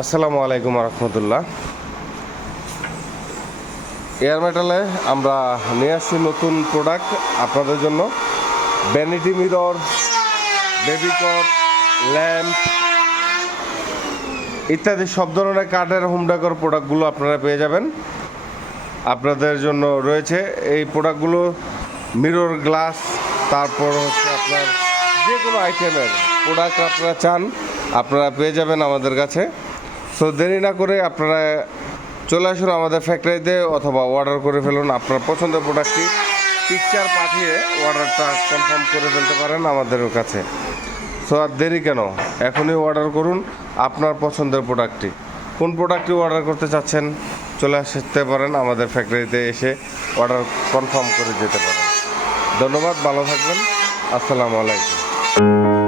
আসসালামু আলাইকুম রহমতুল্লাহ। এয়ার মেটালে আমরা নিয়ে আসছি নতুন প্রোডাক্ট আপনাদের জন্য। ভ্যানিটি মিরর, বেবি কট, ল্যাম্প ইত্যাদি সব ধরনের কাঠের হোম ডেকোর প্রোডাক্টগুলো আপনারা পেয়ে যাবেন। আপনাদের জন্য রয়েছে এই প্রোডাক্টগুলো, মিরর গ্লাস, তারপর হচ্ছে আপনার যে কোনো আইটেমের প্রোডাক্ট আপনারা চান আপনারা পেয়ে যাবেন আমাদের কাছে। সো দেরি না করে আপনারা চলে আসুন আমাদের ফ্যাক্টরিতে অথবা অর্ডার করে ফেলুন আপনার পছন্দের প্রোডাক্টটি। পিকচার পাঠিয়ে অর্ডারটা কনফার্ম করে ফেলতে পারেন আমাদের কাছে। সো আর দেরি কেন, এখনই অর্ডার করুন আপনার পছন্দের প্রোডাক্টটি। কোন প্রোডাক্টটি অর্ডার করতে চাচ্ছেন চলে আসতে পারেন আমাদের ফ্যাক্টরিতে, এসে অর্ডার কনফার্ম করে যেতে পারেন। ধন্যবাদ, ভালো থাকবেন। আসসালামু আলাইকুম।